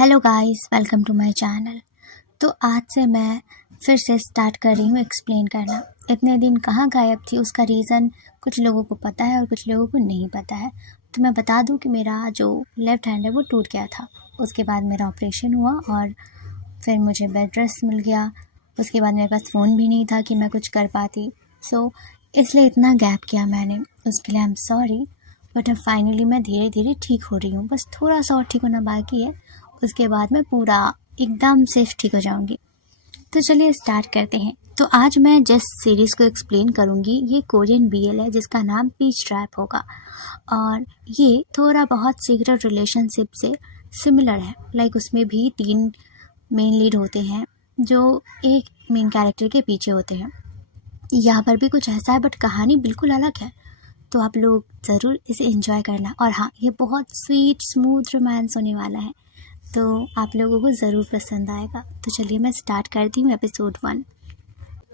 Hello guys, welcome to my channel. तो आज से मैं फिर से स्टार्ट कर रही हूँ एक्सप्लेन करना। इतने दिन कहाँ गायब थी, उसका रीज़न कुछ लोगों को पता है और कुछ लोगों को नहीं पता है। तो मैं बता दूँ कि मेरा जो लेफ़्ट हैंड है वो टूट गया था। उसके बाद मेरा ऑपरेशन हुआ और फिर मुझे बेड रेस्ट मिल गया। उसके बाद मेरे पास फ़ोन भी नहीं था कि मैं कुछ कर पाती। इसलिए इतना गैप किया मैंने, उसके लिए आई एम सॉरी। बट अब फाइनली मैं धीरे धीरे ठीक हो रही हूँ, बस थोड़ा सा और ठीक होना बाकी है। उसके बाद मैं पूरा एकदम से ठीक हो जाऊंगी। तो चलिए स्टार्ट करते हैं। तो आज मैं जिस सीरीज़ को एक्सप्लेन करूंगी ये कोरियन बीएल है, जिसका नाम पीच ट्रैप होगा। और ये थोड़ा बहुत सीक्रेट रिलेशनशिप से सिमिलर है। लाइक उसमें भी 3 मेन लीड होते हैं जो एक मेन कैरेक्टर के पीछे होते हैं। यहाँ पर भी कुछ ऐसा है बट कहानी बिल्कुल अलग है। तो आप लोग ज़रूर इसे एंजॉय करना। और हाँ, ये बहुत स्वीट स्मूथ रोमांस होने वाला है, तो आप लोगों को ज़रूर पसंद आएगा। तो चलिए मैं स्टार्ट करती हूँ एपिसोड 1।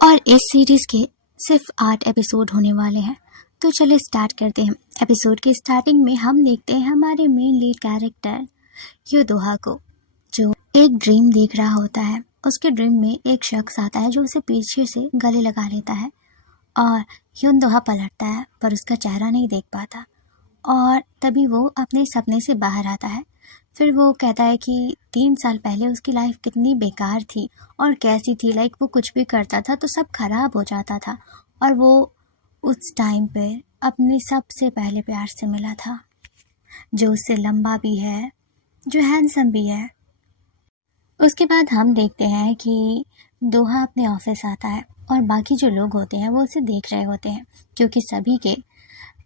और इस सीरीज़ के सिर्फ 8 एपिसोड होने वाले हैं। तो चलिए स्टार्ट करते हैं। एपिसोड की स्टार्टिंग में हम देखते हैं हमारे मेन लीड कैरेक्टर योदोहा को, जो एक ड्रीम देख रहा होता है। उसके ड्रीम में एक शख्स आता है जो उसे पीछे से गले लगा लेता है और योदोहा पलटता है पर उसका चेहरा नहीं देख पाता। और तभी वो अपने सपने से बाहर आता है। फिर वो कहता है कि 3 साल पहले उसकी लाइफ कितनी बेकार थी और कैसी थी। लाइक वो कुछ भी करता था तो सब खराब हो जाता था। और वो उस टाइम पे अपने सबसे पहले प्यार से मिला था, जो उससे लंबा भी है, जो हैंडसम भी है। उसके बाद हम देखते हैं कि दोहा अपने ऑफिस आता है और बाकी जो लोग होते हैं वो उसे देख रहे होते हैं, क्योंकि सभी के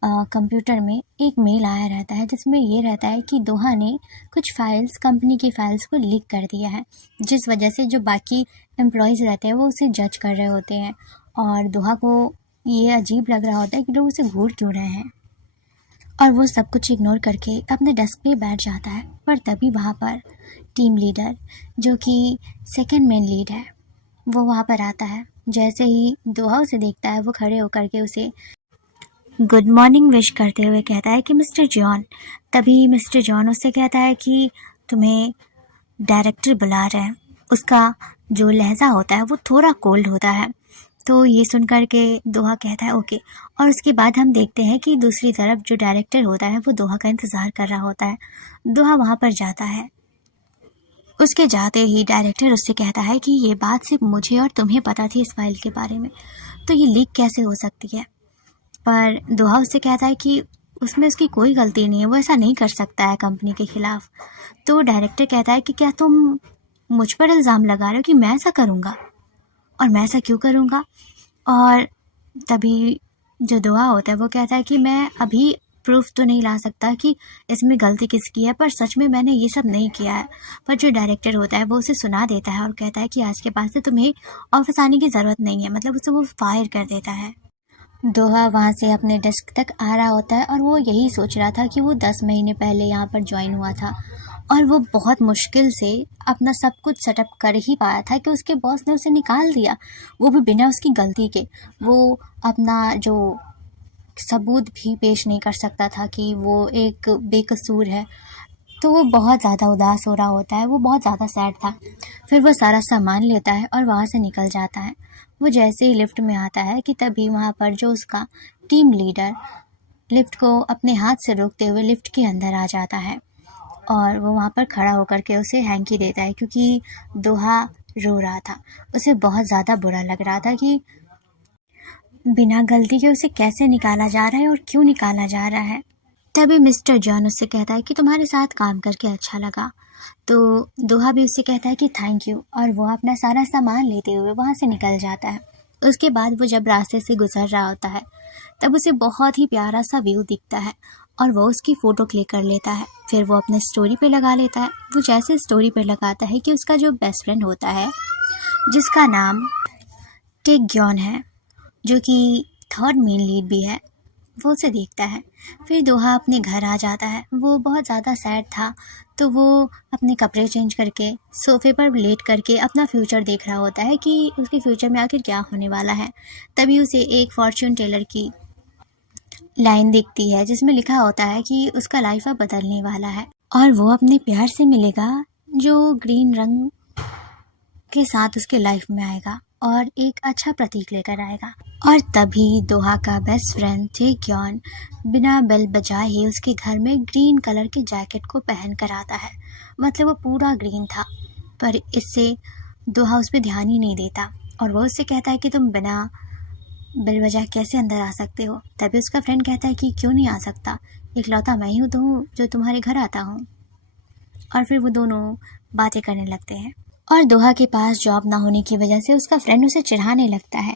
कंप्यूटर में एक मेल आया रहता है जिसमें ये रहता है कि दोहा ने कुछ फाइल्स, कंपनी की फाइल्स को लीक कर दिया है, जिस वजह से जो बाकी एम्प्लॉयज़ रहते हैं वो उसे जज कर रहे होते हैं। और दोहा को ये अजीब लग रहा होता है कि लोग उसे घूर क्यों रहे हैं, और वो सब कुछ इग्नोर करके अपने डेस्क पे बैठ जाता है। पर तभी वहाँ पर टीम लीडर, जो कि सेकेंड मेन लीड है, वो वहाँ पर आता है। जैसे ही दोहा उसे देखता है वो खड़े होकर के उसे गुड मॉर्निंग विश करते हुए कहता है कि मिस्टर जॉन। तभी मिस्टर जॉन उससे कहता है कि तुम्हें डायरेक्टर बुला रहे हैं। उसका जो लहजा होता है वो थोड़ा कोल्ड होता है। तो ये सुन कर के दोहा कहता है ओके। और उसके बाद हम देखते हैं कि दूसरी तरफ जो डायरेक्टर होता है वो दोहा का इंतज़ार कर रहा होता है। दोहा वहाँ पर जाता है। उसके जाते ही डायरेक्टर उससे कहता है कि ये बात सिर्फ मुझे और तुम्हें पता थी इस फाइल के बारे में, तो ये लीक कैसे हो सकती है। पर दोहा उससे कहता है कि उसमें उसकी कोई गलती नहीं है, वो ऐसा नहीं कर सकता है कंपनी के खिलाफ। तो डायरेक्टर कहता है कि क्या तुम मुझ पर इल्ज़ाम लगा रहे हो कि मैं ऐसा करूँगा, और मैं ऐसा क्यों करूँगा। और तभी जो दोहा होता है वो कहता है कि मैं अभी प्रूफ तो नहीं ला सकता कि इसमें गलती किसकी है, पर सच में मैंने ये सब नहीं किया है। पर जो डायरेक्टर होता है वो उसे सुना देता है और कहता है कि आज के बाद से तुम्हें ऑफिस आने की ज़रूरत नहीं है। मतलब उसे वो फायर कर देता है। दोहा वहाँ से अपने डेस्क तक आ रहा होता है और वो यही सोच रहा था कि वो 10 महीने पहले यहाँ पर ज्वाइन हुआ था और वो बहुत मुश्किल से अपना सब कुछ सेटअप कर ही पाया था कि उसके बॉस ने उसे निकाल दिया, वो भी बिना उसकी गलती के। वो अपना जो सबूत भी पेश नहीं कर सकता था कि वो एक बेकसूर है। तो वो बहुत ज़्यादा उदास हो रहा होता है, वो बहुत ज़्यादा सैड था। फिर वो सारा सामान लेता है और वहाँ से निकल जाता है। वो जैसे ही लिफ्ट में आता है कि तभी वहाँ पर जो उसका टीम लीडर लिफ्ट को अपने हाथ से रोकते हुए लिफ्ट के अंदर आ जाता है और वो वहाँ पर खड़ा होकर के उसे हैंकी देता है, क्योंकि दोहा रो रहा था। उसे बहुत ज़्यादा बुरा लग रहा था कि बिना गलती के उसे कैसे निकाला जा रहा है और क्यों निकाला जा रहा है। तभी मिस्टर जॉन उससे कहता है कि तुम्हारे साथ काम करके अच्छा लगा। तो दोहा भी उससे कहता है कि थैंक यू, और वो अपना सारा सामान लेते हुए वहाँ से निकल जाता है। उसके बाद वो जब रास्ते से गुजर रहा होता है तब उसे बहुत ही प्यारा सा व्यू दिखता है और वो उसकी फ़ोटो क्लिक कर लेता है। फिर वो अपने स्टोरी पे लगा लेता है। वो जैसे स्टोरी पे लगाता है कि उसका जो बेस्ट फ्रेंड होता है, जिसका नाम टेग्योन है, जो कि थर्ड मेन लीड भी है, वो उसे देखता है। फिर दोहा अपने घर आ जाता है। वो बहुत ज़्यादा सैड था, तो वो अपने कपड़े चेंज करके सोफ़े पर लेट करके अपना फ्यूचर देख रहा होता है कि उसके फ्यूचर में आखिर क्या होने वाला है। तभी उसे एक फॉर्च्यून टेलर की लाइन दिखती है जिसमें लिखा होता है कि उसका लाइफ अब बदलने वाला है और वो अपने प्यार से मिलेगा जो ग्रीन रंग के साथ उसके लाइफ में आएगा और एक अच्छा प्रतीक लेकर आएगा। और तभी दोहा का बेस्ट फ्रेंड टेक्योन बिना बेल बजाए ही उसके घर में ग्रीन कलर के जैकेट को पहन कर आता है। मतलब वो पूरा ग्रीन था, पर इससे दोहा उस पर ध्यान ही नहीं देता और वो उससे कहता है कि तुम बिना बेल बजाए कैसे अंदर आ सकते हो। तभी उसका फ्रेंड कहता है कि क्यों नहीं आ सकता, इकलौता मैं ही हूँ तो जो तुम्हारे घर आता हूँ। और फिर वो दोनों बातें करने लगते हैं और दोहा के पास जॉब ना होने की वजह से उसका फ्रेंड उसे चिढ़ाने लगता है।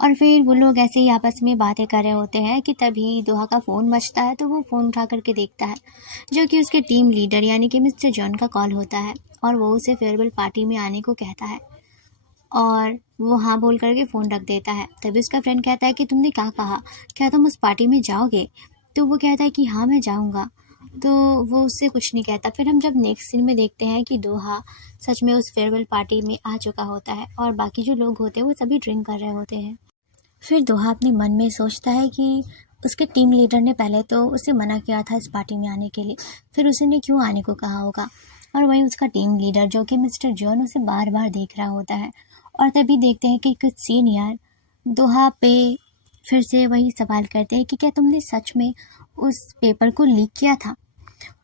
और फिर वो लोग ऐसे ही आपस में बातें कर रहे होते हैं कि तभी दोहा का फ़ोन बजता है। तो वो फ़ोन उठा करके देखता है, जो कि उसके टीम लीडर यानी कि मिस्टर जॉन का कॉल होता है और वो उसे फेयरवेल पार्टी में आने को कहता है और वो हाँ बोल करके फ़ोन रख देता है। तभी उसका फ्रेंड कहता है कि तुमने क्या कहा, क्या तुम उस पार्टी में जाओगे? तो वो कहता है कि हाँ मैं जाऊँगा। तो वो उससे कुछ नहीं कहता। फिर हम जब नेक्स्ट सीन में देखते हैं कि दोहा सच में उस फेयरवेल पार्टी में आ चुका होता है और बाकी जो लोग होते हैं वो सभी ड्रिंक कर रहे होते हैं। फिर दोहा अपने मन में सोचता है कि उसके टीम लीडर ने पहले तो उसे मना किया था इस पार्टी में आने के लिए, फिर उसने क्यों आने को कहा होगा। और वहीं उसका टीम लीडर जो कि मिस्टर जॉन उसे बार बार देख रहा होता है। और तभी देखते हैं कि कुछ सीनियर दोहा पे फिर से वही सवाल करते हैं कि क्या तुमने सच में उस पेपर को लीक किया था।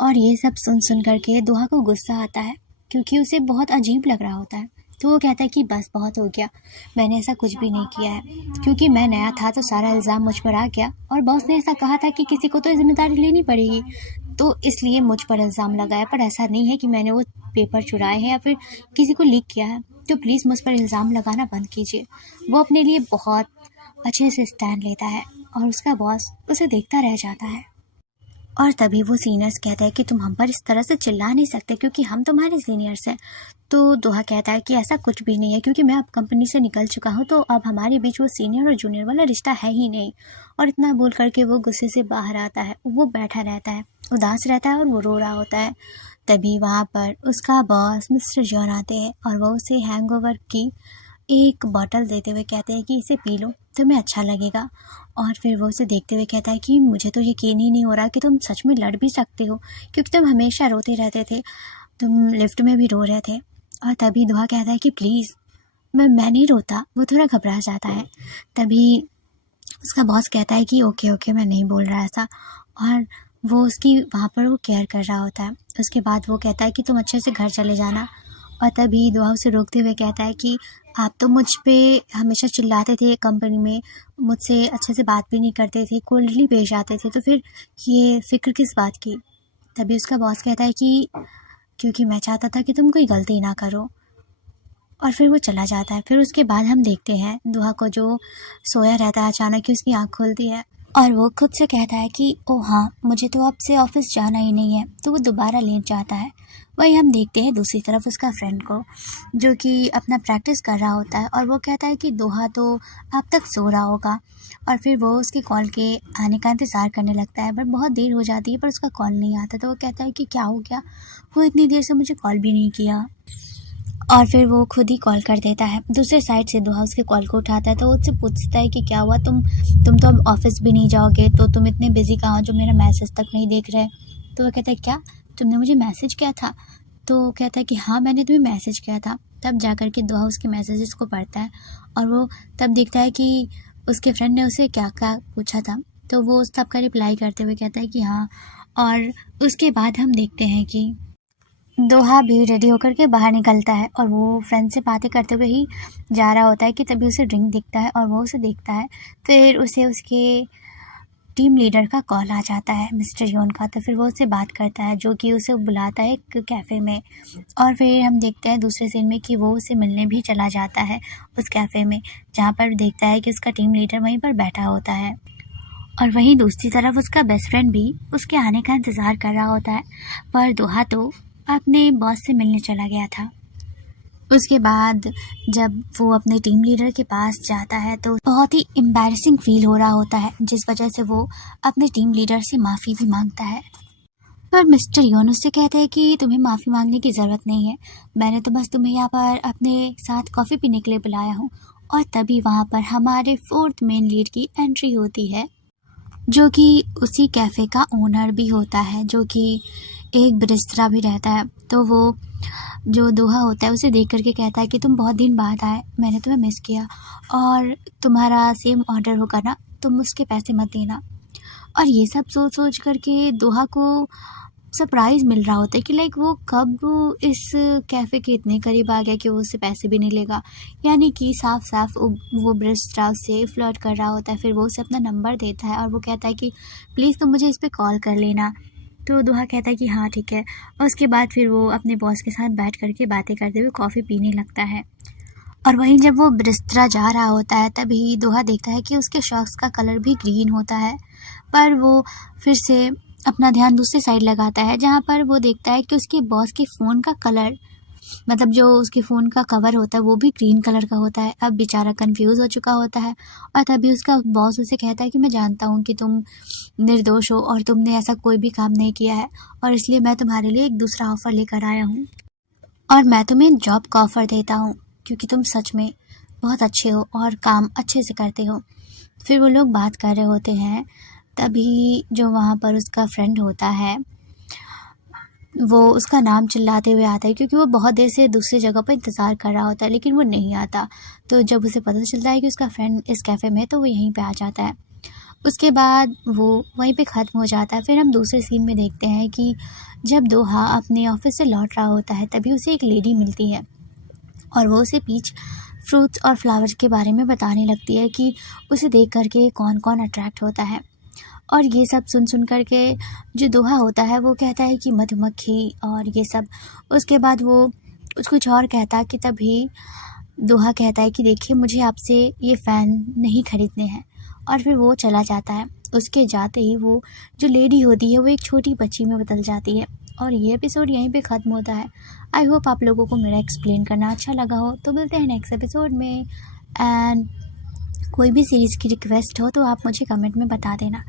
और ये सब सुन करके दोहा को गुस्सा आता है क्योंकि उसे बहुत अजीब लग रहा होता है। तो वो कहता है कि बस बहुत हो गया, मैंने ऐसा कुछ भी नहीं किया है। क्योंकि मैं नया था तो सारा इल्ज़ाम मुझ पर आ गया और बॉस ने ऐसा कहा था कि किसी को तो जिम्मेदारी लेनी पड़ेगी, तो इसलिए मुझ पर इल्ज़ाम लगाया। पर ऐसा नहीं है कि मैंने वो पेपर चुराए हैं या फिर किसी को लीक किया है, तो प्लीज़ मुझ पर इल्ज़ाम लगाना बंद कीजिए। वो अपने लिए बहुत अच्छे से स्टैंड लेता है और उसका बॉस उसे देखता रह जाता है। और तभी वो सीनियर्स कहता है कि तुम हम पर इस तरह से चिल्ला नहीं सकते क्योंकि हम तुम्हारे सीनियर्स हैं। तो दोहा कहता है कि ऐसा कुछ भी नहीं है, क्योंकि मैं अब कंपनी से निकल चुका हूँ तो अब हमारे बीच वो सीनियर और जूनियर वाला रिश्ता है ही नहीं। और इतना बोल करके वो गुस्से से बाहर आता है। वो बैठा रहता है, उदास रहता है और वो रो रहा होता है। तभी वहाँ पर उसका बॉस मिस्टर जॉन आते हैं और वो उसे हैंगओवर की एक बॉटल देते हुए कहते हैं कि इसे पी लो, तुम्हें अच्छा लगेगा। और फिर वो उसे देखते हुए कहता है कि मुझे तो यकीन ही नहीं हो रहा कि तुम सच में लड़ भी सकते हो, क्योंकि तुम हमेशा रोते रहते थे, तुम लिफ्ट में भी रो रहे थे। और तभी दोहा कहता है कि प्लीज़ मैं नहीं रोता। वो थोड़ा घबरा जाता है। तभी उसका बॉस कहता है कि ओके ओके मैं नहीं बोल रहा ऐसा। और वो उसकी वहाँ पर वो केयर कर रहा होता है। उसके बाद वो कहता है कि तुम अच्छे से घर चले जाना। और तभी दोहा उसे रोकते हुए कहता है कि आप तो मुझ पे हमेशा चिल्लाते थे कंपनी में, मुझसे अच्छे से बात भी नहीं करते थे, कोल्डली पेश आते थे, तो फिर ये फ़िक्र किस बात की। तभी उसका बॉस कहता है कि क्योंकि मैं चाहता था कि तुम कोई गलती ना करो। और फिर वो चला जाता है। फिर उसके बाद हम देखते हैं दोहा को, जो सोया रहता है, अचानक ही उसकी आँख खुलती है और वो खुद से कहता है कि ओ हाँ, मुझे तो अब से ऑफिस जाना ही नहीं है। तो वो दोबारा लेट जाता है। वही हम देखते हैं दूसरी तरफ उसका फ्रेंड को, जो कि अपना प्रैक्टिस कर रहा होता है और वो कहता है कि दोहा तो अब तक सो रहा होगा। और फिर वो उसके कॉल के आने का इंतज़ार करने लगता है, बट बहुत देर हो जाती है पर उसका कॉल नहीं आता। तो वो कहता है कि क्या हो गया, वो इतनी देर से मुझे कॉल भी नहीं किया। और फिर वो खुद ही कॉल कर देता है। दूसरे साइड से दोहा उसके कॉल को उठाता है। तो वो उससे पूछता है कि क्या हुआ, तुम तो अब ऑफिस भी नहीं जाओगे, तो तुम इतने बिजी कहाँ हो जो मेरा मैसेज तक नहीं देख रहे। तो वो कहता है क्या तुमने मुझे मैसेज किया था। तो कहता है कि हाँ मैंने तुम्हें मैसेज किया था। तब जा कर के दोहा उसके मैसेजेस को पढ़ता है और वो तब देखता है कि उसके फ्रेंड ने उसे क्या क्या पूछा था। तो वो उस सबका रिप्लाई करते हुए कहता है कि हाँ। और उसके बाद हम देखते हैं कि दोहा भी रेडी होकर के बाहर निकलता है और वो फ्रेंड से बातें करते हुए ही जा रहा होता है कि तभी उसे ड्रिंक दिखता है और वो उसे देखता है। फिर उसे उसके टीम लीडर का कॉल आ जाता है, मिस्टर योन का। तो फिर वो उससे बात करता है, जो कि उसे बुलाता है एक कैफ़े में। और फिर हम देखते हैं दूसरे सीन में कि वो उसे मिलने भी चला जाता है उस कैफ़े में, जहाँ पर देखता है कि उसका टीम लीडर वहीं पर बैठा होता है। और वहीं दूसरी तरफ उसका बेस्ट फ्रेंड भी उसके आने का इंतज़ार कर रहा होता है, पर दोहा तो अपने बॉस से मिलने चला गया था। उसके बाद जब वो अपने टीम लीडर के पास जाता है तो बहुत ही एम्बैरेसिंग फील हो रहा होता है, जिस वजह से वो अपने टीम लीडर से माफ़ी भी मांगता है। पर मिस्टर योन उससे कहते हैं कि तुम्हें माफ़ी मांगने की ज़रूरत नहीं है, मैंने तो बस तुम्हें यहाँ पर अपने साथ कॉफ़ी पीने के लिए बुलाया हूँ। और तभी वहाँ पर हमारे 4th मेन लीड की एंट्री होती है, जो कि उसी कैफ़े का ओनर भी होता है, जो कि एक बिरेस्ता भी रहता है। तो वो जो दोहा होता है उसे देख कर के कहता है कि तुम बहुत दिन बाद आए, मैंने तुम्हें मिस किया, और तुम्हारा सेम ऑर्डर होगा ना, तुम उसके पैसे मत देना। और ये सब सोच सोच करके दोहा को सरप्राइज़ मिल रहा होता है कि लाइक वो कब इस कैफ़े के इतने करीब आ गया कि वो उससे पैसे भी नहीं लेगा। यानी कि साफ साफ वो बिरेस्ता से फ्लर्ट कर रहा होता है। फिर वो उसे अपना नंबर देता है और वो कहता है कि प्लीज़ तुम मुझे इस पे कॉल कर लेना। तो दोहा कहता है कि हाँ ठीक है, और उसके बाद फिर वो अपने बॉस के साथ बैठ करके बातें करते हुए कॉफ़ी पीने लगता है। और वहीं जब वो बिरेस्ता जा रहा होता है तभी दोहा देखता है कि उसके शॉक्स का कलर भी ग्रीन होता है। पर वो फिर से अपना ध्यान दूसरी साइड लगाता है, जहाँ पर वो देखता है कि उसके बॉस के फ़ोन का कलर, मतलब जो उसके फ़ोन का कवर होता है वो भी ग्रीन कलर का होता है। अब बेचारा कंफ्यूज हो चुका होता है और तभी उसका बॉस उसे कहता है कि मैं जानता हूँ कि तुम निर्दोष हो और तुमने ऐसा कोई भी काम नहीं किया है, और इसलिए मैं तुम्हारे लिए एक दूसरा ऑफ़र लेकर आया हूँ, और मैं तुम्हें जॉब का ऑफ़र देता हूँ क्योंकि तुम सच में बहुत अच्छे हो और काम अच्छे से करते हो। फिर वो लोग बात कर रहे होते हैं, तभी जो वहाँ पर उसका फ्रेंड होता है वो उसका नाम चिल्लाते हुए आता है, क्योंकि वो बहुत देर से दूसरी जगह पर इंतज़ार कर रहा होता है लेकिन वो नहीं आता। तो जब उसे पता चलता है कि उसका फ्रेंड इस कैफ़े में है तो वो यहीं पे आ जाता है। उसके बाद वो वहीं पे ख़त्म हो जाता है। फिर हम दूसरे सीन में देखते हैं कि जब दोहा अपने ऑफिस से लौट रहा होता है तभी उसे एक लेडी मिलती है और वो उसे पीच फ्रूट्स और फ्लावर्स के बारे में बताने लगती है कि उसे देख करके कौन कौन अट्रैक्ट होता है। और ये सब सुन कर के जो दोहा होता है वो कहता है कि मधुमक्खी और ये सब। उसके बाद वो कुछ और कहता है कि तभी दोहा कहता है कि देखिए मुझे आपसे ये फ़ैन नहीं ख़रीदने हैं, और फिर वो चला जाता है। उसके जाते ही वो जो लेडी होती है वो एक छोटी बच्ची में बदल जाती है, और ये एपिसोड यहीं पे ख़त्म होता है। आई होप आप लोगों को मेरा एक्सप्लेन करना अच्छा लगा हो। तो मिलते हैं नेक्स्ट एपिसोड में। एंड कोई भी सीरीज़ की रिक्वेस्ट हो तो आप मुझे कमेंट में बता देना।